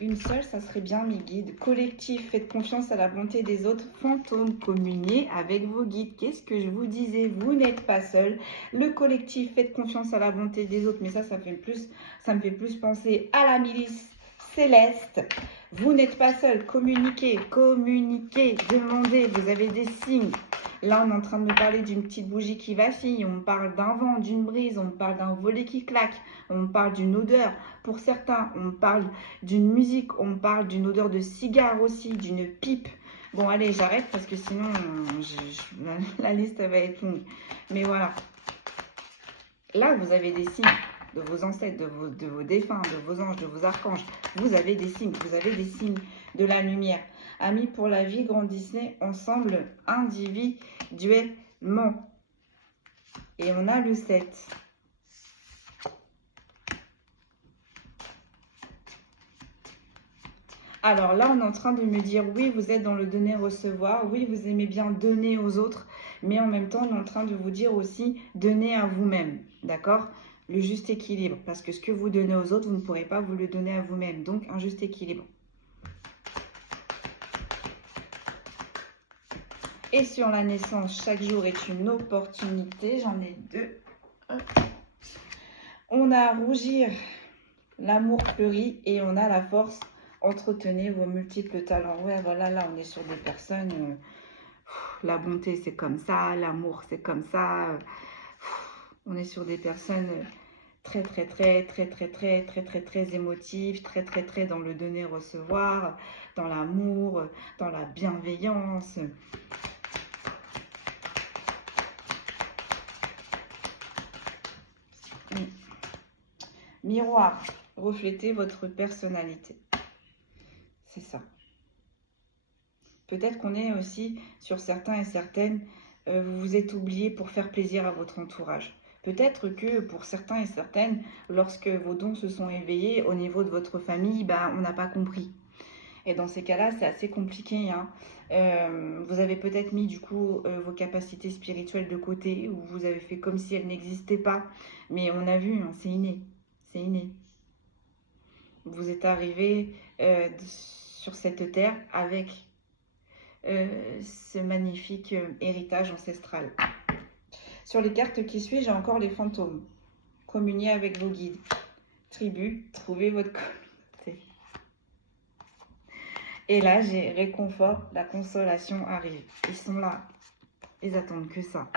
Une seule, ça serait bien mes guides. Collectif, faites confiance à la bonté des autres. Fantômes, communiez avec vos guides. Qu'est-ce que je vous disais? Vous n'êtes pas seul. Le collectif, faites confiance à la bonté des autres. Mais ça me fait plus penser à la milice céleste. Vous n'êtes pas seul. Communiquez, demandez. Vous avez des signes. Là, on est en train de me parler d'une petite bougie qui vacille, on me parle d'un vent, d'une brise, on me parle d'un volet qui claque, on me parle d'une odeur. Pour certains, on me parle d'une musique, on me parle d'une odeur de cigare aussi, d'une pipe. Bon, allez, j'arrête parce que sinon, la liste elle va être longue. Mais voilà. Là, vous avez des signes de vos ancêtres, de vos défunts, de vos anges, de vos archanges. Vous avez des signes de la lumière. Amis pour la vie, grandissez ensemble individuellement. Et on a le 7. Alors là, on est en train de me dire, oui, vous êtes dans le donner-recevoir. Oui, vous aimez bien donner aux autres. Mais en même temps, on est en train de vous dire aussi, donnez à vous-même. D'accord? Le juste équilibre. Parce que ce que vous donnez aux autres, vous ne pourrez pas vous le donner à vous-même. Donc, un juste équilibre. Et sur la naissance, chaque jour est une opportunité. J'en ai 2. On a rougir, l'amour fleurit et on a la force. Entretenez vos multiples talents. Ouais, voilà, là, on est sur des personnes. La bonté, c'est comme ça. L'amour, c'est comme ça. On est sur des personnes très émotives, très dans le donner-recevoir, dans l'amour, dans la bienveillance. Miroir, reflétez votre personnalité. C'est ça. Peut-être qu'on est aussi sur certains et certaines, vous vous êtes oublié pour faire plaisir à votre entourage. Peut-être que pour certains et certaines, lorsque vos dons se sont éveillés au niveau de votre famille, on n'a pas compris. Et dans ces cas-là, c'est assez compliqué. Hein. Vous avez peut-être mis du coup vos capacités spirituelles de côté, ou vous avez fait comme si elles n'existaient pas. Mais on a vu, hein, c'est inné. C'est inné. Vous êtes arrivé sur cette terre avec ce magnifique héritage ancestral. Sur les cartes qui suivent, j'ai encore les fantômes. Communiez avec vos guides. Tribu, trouvez votre communauté. Et là, j'ai réconfort, la consolation arrive. Ils sont là. Ils attendent que ça.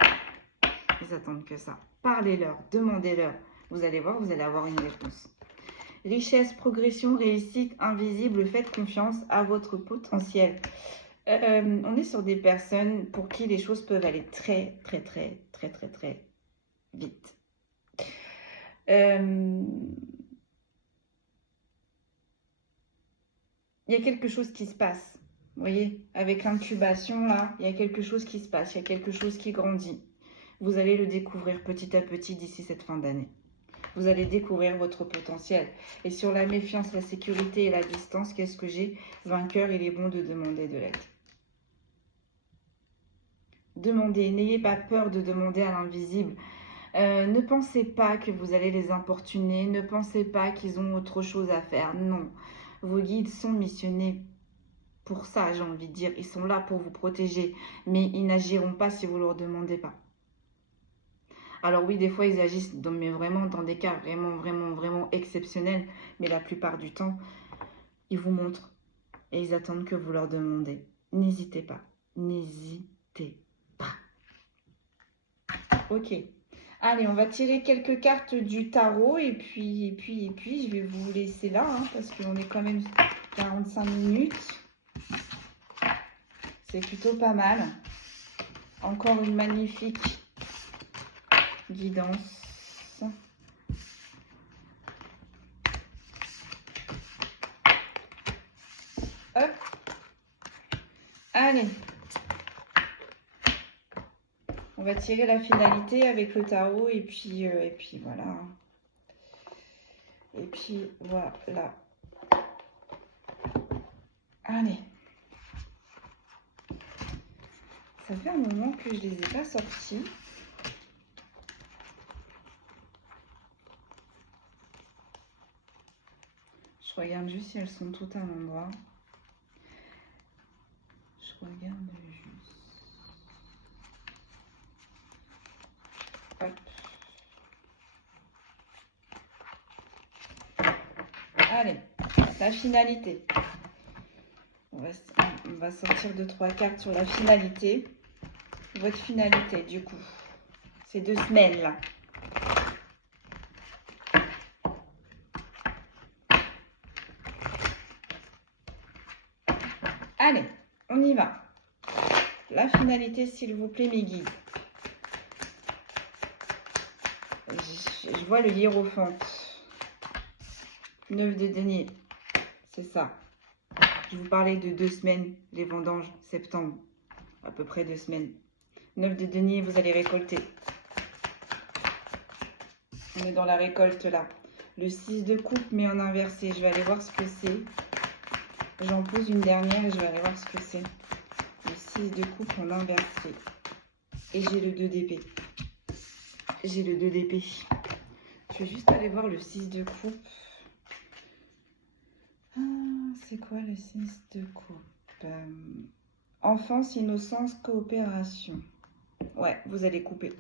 Ils attendent que ça. Parlez-leur, demandez-leur. Vous allez voir, vous allez avoir une réponse. Richesse, progression, réussite, invisible, faites confiance à votre potentiel. On est sur des personnes pour qui les choses peuvent aller très vite. Il y a quelque chose qui se passe. Vous voyez, avec l'incubation, là, il y a quelque chose qui se passe. Il y a quelque chose qui grandit. Vous allez le découvrir petit à petit d'ici cette fin d'année. Vous allez découvrir votre potentiel. Et sur la méfiance, la sécurité et la distance, qu'est-ce que j'ai? Vainqueur, il est bon de demander de l'aide. Demandez, n'ayez pas peur de demander à l'invisible. Ne pensez pas que vous allez les importuner, ne pensez pas qu'ils ont autre chose à faire. Non, vos guides sont missionnés pour ça, j'ai envie de dire. Ils sont là pour vous protéger, mais ils n'agiront pas si vous ne leur demandez pas. Alors oui, des fois, ils agissent mais vraiment dans des cas vraiment exceptionnels, mais la plupart du temps, ils vous montrent et ils attendent que vous leur demandez. N'hésitez pas, n'hésitez pas. Ok. Allez, on va tirer quelques cartes du tarot et puis je vais vous laisser là, hein, parce qu'on est quand même 45 minutes. C'est plutôt pas mal. Encore une magnifique guidance. Hop. Allez. On va tirer la finalité avec le tarot et puis voilà. Et puis voilà. Allez. Ça fait un moment que je les ai pas sortis. Je regarde juste si elles sont toutes à l'endroit. Je regarde juste. Hop. Allez, la finalité. On va sortir 2-3 cartes sur la finalité. Votre finalité, du coup. Ces 2 semaines là. Allez, on y va. La finalité, s'il vous plaît, mes guides. Je vois le hiérophante. 9 de denier. C'est ça. Je vous parlais de 2 semaines, les vendanges, septembre. À peu près 2 semaines. 9 de denier, vous allez récolter. On est dans la récolte là. Le 6 de coupe, mais en inversé. Je vais aller voir ce que c'est. J'en pose une dernière et je vais aller voir ce que c'est. Le 6 de coupe en inversé. Et j'ai le 2 d'épée. J'ai le 2 d'épée. Je vais juste aller voir le 6 de coupe. C'est quoi le 6 de coupe? Enfance, innocence, coopération. Ouais, vous allez couper.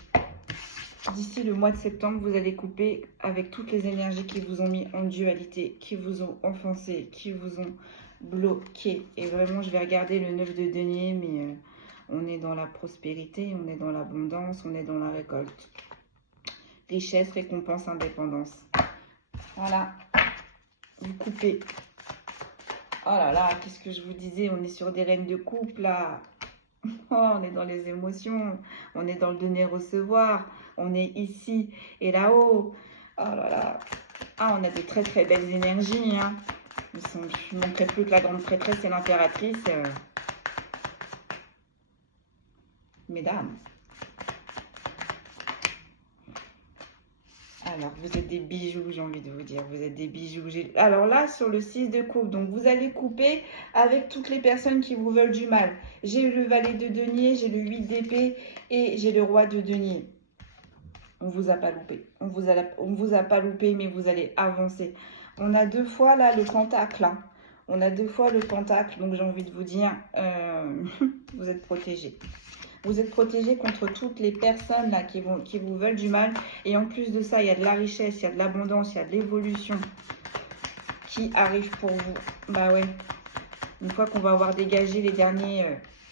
D'ici le mois de septembre, vous allez couper avec toutes les énergies qui vous ont mis en dualité, qui vous ont offensé, qui vous ont bloqué. Et vraiment, je vais regarder le 9 de denier, mais on est dans la prospérité, on est dans l'abondance, on est dans la récolte. Richesse, récompense, indépendance. Voilà. Vous coupez. Oh là là, qu'est-ce que je vous disais? On est sur des reines de coupe, là. Oh, on est dans les émotions. On est dans le donner-recevoir. On est ici et là-haut. Oh là là. Ah, on a des très belles énergies. Hein. Je ne montrerai plus que la grande prêtresse et l'impératrice. Mesdames. Alors, vous êtes des bijoux, j'ai envie de vous dire. Vous êtes des bijoux. Alors là, sur le 6 de coupe, donc vous allez couper avec toutes les personnes qui vous veulent du mal. J'ai eu le valet de denier, j'ai le 8 d'épée et j'ai le roi de denier. On vous a pas loupé. On vous a pas loupé, mais vous allez avancer. On a 2 fois là le pentacle. Hein. On a 2 fois le pentacle, donc j'ai envie de vous dire, vous êtes protégés. Vous êtes protégé contre toutes les personnes là qui vous veulent du mal. Et en plus de ça, il y a de la richesse, il y a de l'abondance, il y a de l'évolution qui arrive pour vous. Bah ouais. Une fois qu'on va avoir dégagé les derniers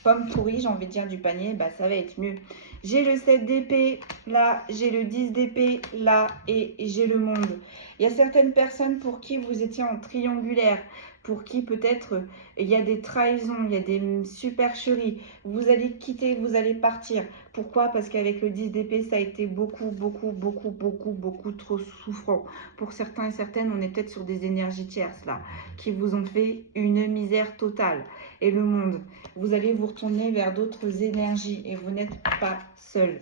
pommes pourries, j'ai envie de dire, du panier, bah ça va être mieux. J'ai le 7 d'épée là, j'ai le 10 d'épée là et j'ai le monde. Il y a certaines personnes pour qui vous étiez en triangulaire, pour qui peut-être il y a des trahisons, il y a des supercheries. Vous allez quitter, vous allez partir. Pourquoi? Parce qu'avec le 10 d'épée, ça a été beaucoup trop souffrant. Pour certains et certaines, on est peut-être sur des énergies tierces là, qui vous ont fait une misère totale. Et le monde, vous allez vous retourner vers d'autres énergies et vous n'êtes pas seul.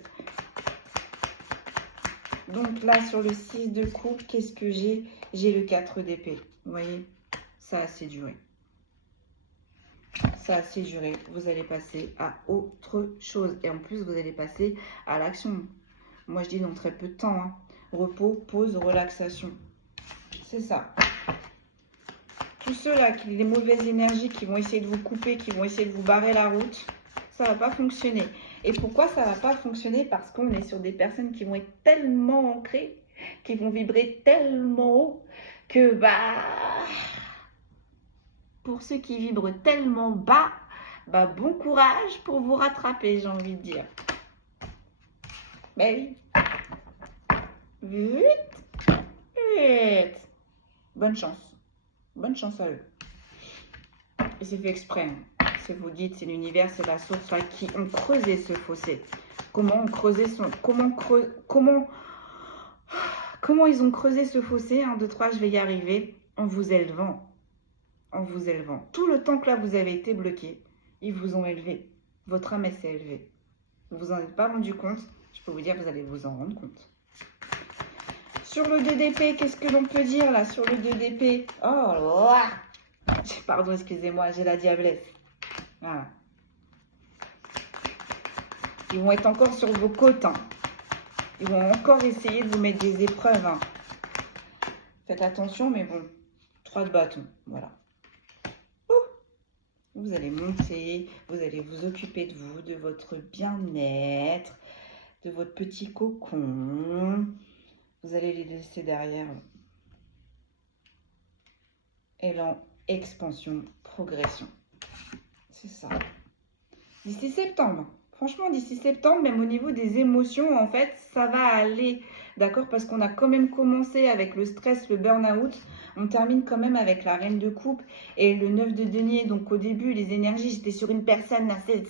Donc là, sur le 6 de coupe, qu'est-ce que j'ai? J'ai le 4 d'épée. Vous voyez? Ça a assez duré. ça a assez duré. Vous allez passer à autre chose. Et en plus, vous allez passer à l'action. Moi, je dis dans très peu de temps. Hein. Repos, pause, relaxation. C'est ça. Tous ceux-là, les mauvaises énergies qui vont essayer de vous couper, qui vont essayer de vous barrer la route, ça ne va pas fonctionner. Et pourquoi ça ne va pas fonctionner? Parce qu'on est sur des personnes qui vont être tellement ancrées, qui vont vibrer tellement haut, que pour ceux qui vibrent tellement bas, bon courage pour vous rattraper, j'ai envie de dire. Oui. Vite. Vite. Bonne chance. Bonne chance à eux. Et c'est fait exprès. Hein. C'est vous dites, c'est l'univers, c'est la source là, qui ont creusé ce fossé. Comment on creusé son... Comment ils ont creusé ce fossé? 1, 2, 3, je vais y arriver. En vous élevant. En vous élevant. Tout le temps que là, vous avez été bloqué, ils vous ont élevé. Votre âme, elle s'est élevée. Vous vous en êtes pas rendu compte. Je peux vous dire que vous allez vous en rendre compte. Sur le 2 d'épée, qu'est-ce que l'on peut dire là sur le 2 d'épée? Oh là. Pardon, excusez-moi, j'ai la diablesse. Voilà. Ils vont être encore sur vos côtes. Hein. Ils vont encore essayer de vous mettre des épreuves. Hein. Faites attention, mais bon. 3 de bâton, voilà. Vous allez monter, vous allez vous occuper de vous, de votre bien-être, de votre petit cocon. Vous allez les laisser derrière. Élan, expansion, progression. C'est ça. D'ici septembre. Franchement, d'ici septembre, même au niveau des émotions, en fait, ça va aller. D'accord? Parce qu'on a quand même commencé avec le stress, le burn-out. On termine quand même avec la reine de coupe et le 9 de denier. Donc au début, les énergies, j'étais sur une personne assez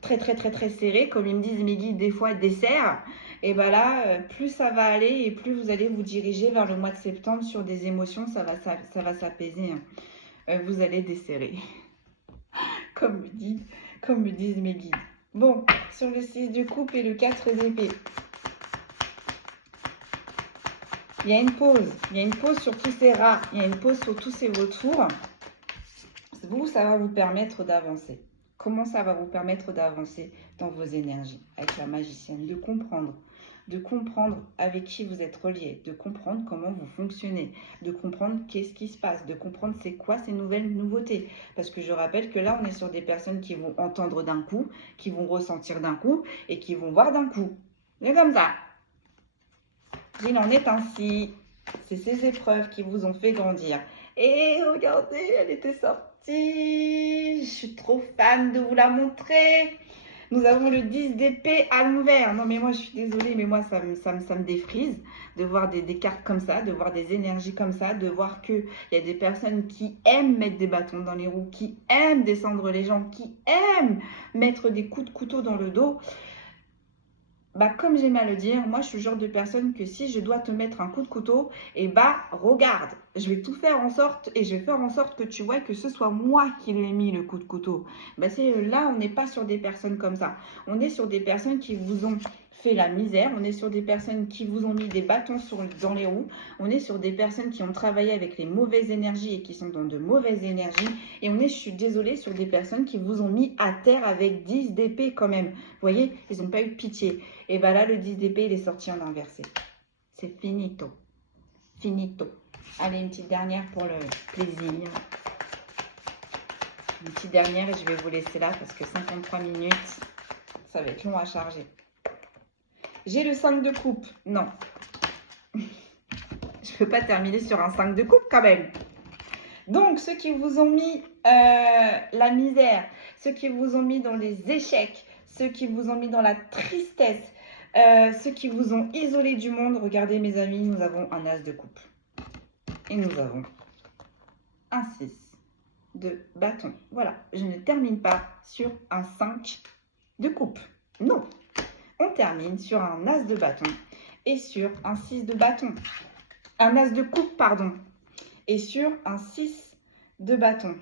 très serrée. Comme ils me disent mes guides, des fois, dessert. Et là, plus ça va aller et plus vous allez vous diriger vers le mois de septembre sur des émotions. Ça va s'apaiser. Hein. Vous allez desserrer. Comme me disent mes guides. Bon, sur le 6 de coupe et le 4 d'épée. Il y a une pause. Il y a une pause sur tous ces rats. Il y a une pause sur tous ces vautours. Vous, ça va vous permettre d'avancer. Comment ça va vous permettre d'avancer dans vos énergies avec la magicienne? De comprendre avec qui vous êtes relié, de comprendre comment vous fonctionnez, de comprendre qu'est-ce qui se passe, de comprendre c'est quoi ces nouvelles nouveautés. Parce que je rappelle que là, on est sur des personnes qui vont entendre d'un coup, qui vont ressentir d'un coup et qui vont voir d'un coup. C'est comme ça. Il en est ainsi. C'est ces épreuves qui vous ont fait grandir. Et regardez, elle était sortie. Je suis trop fan de vous la montrer. Nous avons le 10 d'épée à l'envers. Non, mais moi, je suis désolée, mais moi, ça me défrise de voir des cartes comme ça, de voir des énergies comme ça, de voir qu'il y a des personnes qui aiment mettre des bâtons dans les roues, qui aiment descendre les gens, qui aiment mettre des coups de couteau dans le dos. Comme j'aime à le dire, moi, je suis le genre de personne que si je dois te mettre un coup de couteau, regarde, je vais tout faire en sorte et je vais faire en sorte que tu vois que ce soit moi qui lui ai mis le coup de couteau. Là, on n'est pas sur des personnes comme ça. On est sur des personnes qui vous ont fait la misère. On est sur des personnes qui vous ont mis des bâtons dans les roues. On est sur des personnes qui ont travaillé avec les mauvaises énergies et qui sont dans de mauvaises énergies. Et on est, je suis désolée, sur des personnes qui vous ont mis à terre avec 10 d'épée quand même. Vous voyez, ils n'ont pas eu de pitié. Et là, le 10 d'épée, il est sorti en inversé. C'est finito. Finito. Allez, une petite dernière pour le plaisir. Une petite dernière et je vais vous laisser là parce que 53 minutes, ça va être long à charger. J'ai le 5 de coupe. Non. Je ne peux pas terminer sur un 5 de coupe quand même. Donc, ceux qui vous ont mis la misère, ceux qui vous ont mis dans les échecs, ceux qui vous ont mis dans la tristesse, ceux qui vous ont isolé du monde, regardez mes amis, nous avons un as de coupe. Et nous avons un 6 de bâton. Voilà, je ne termine pas sur un 5 de coupe. Non, on termine sur un as de bâton et sur un 6 de bâton. Un as de coupe, pardon. Et sur un 6 de bâton.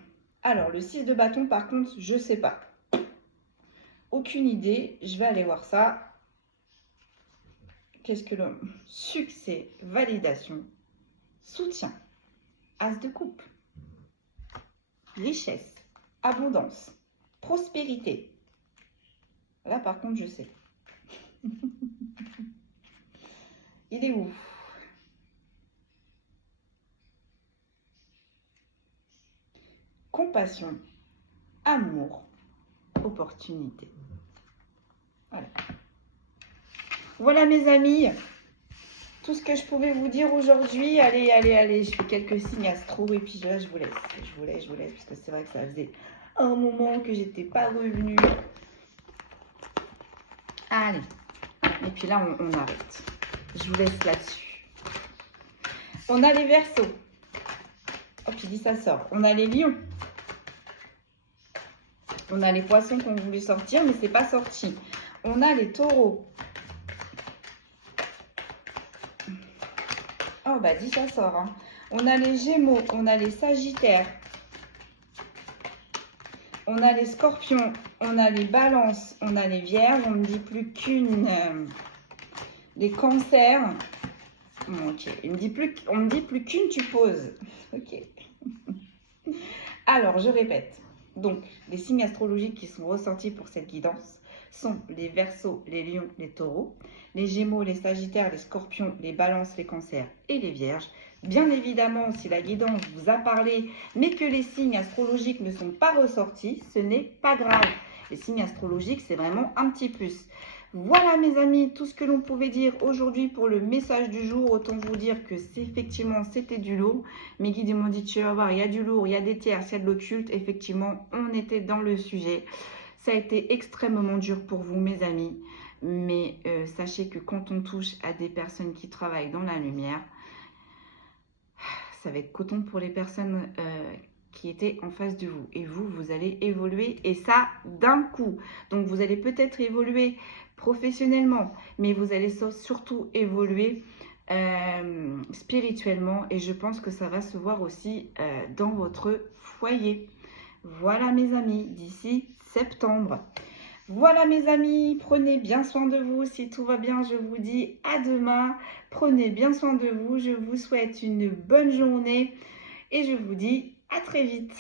Alors, le 6 de bâton, par contre, je ne sais pas. Aucune idée. Je vais aller voir ça. Qu'est-ce que l'homme? Succès, validation, soutien, as de coupe, richesse, abondance, prospérité. Là, par contre, je sais. Il est où? Compassion, amour, opportunité. Voilà. Voilà mes amis, tout ce que je pouvais vous dire aujourd'hui. Allez, allez, allez, je fais quelques signes astro et puis là, je vous laisse. Je vous laisse, parce que c'est vrai que ça faisait un moment que j'étais pas revenue. Allez, et puis là, on arrête. Je vous laisse là-dessus. On a les Verseaux. Oh, puis dit ça sort. On a les Lions. On a les Poissons qui ont voulu sortir, mais c'est pas sorti. On a les Taureaux. Oh, bah, dit ça sort. Hein. On a les Gémeaux. On a les Sagittaires. On a les Scorpions. On a les Balances. On a les Vierges. On ne me dit plus qu'une. Les Cancers. Ok. On me dit plus qu'une, tu poses. Ok. Alors, je répète. Donc, les signes astrologiques qui sont ressortis pour cette guidance sont les Verseaux, les Lions, les Taureaux, les Gémeaux, les Sagittaires, les Scorpions, les Balances, les Cancers et les Vierges. Bien évidemment, si la guidance vous a parlé, mais que les signes astrologiques ne sont pas ressortis, ce n'est pas grave. Les signes astrologiques, c'est vraiment un petit plus. Voilà mes amis, tout ce que l'on pouvait dire aujourd'hui pour le message du jour. Autant vous dire que effectivement c'était du lourd. Mes guides m'ont dit, tu vas voir, il y a du lourd, il y a des tierces, il y a de l'occulte. Effectivement, on était dans le sujet. Ça a été extrêmement dur pour vous mes amis. Mais sachez que quand on touche à des personnes qui travaillent dans la lumière, ça va être coton pour les personnes qui étaient en face de vous. Et vous, vous allez évoluer. Et ça, d'un coup. Donc, vous allez peut-être évoluer professionnellement, mais vous allez surtout évoluer spirituellement. Et je pense que ça va se voir aussi dans votre foyer. Voilà mes amis, d'ici septembre. Voilà mes amis, prenez bien soin de vous. Si tout va bien, je vous dis à demain. Prenez bien soin de vous. Je vous souhaite une bonne journée et je vous dis à très vite.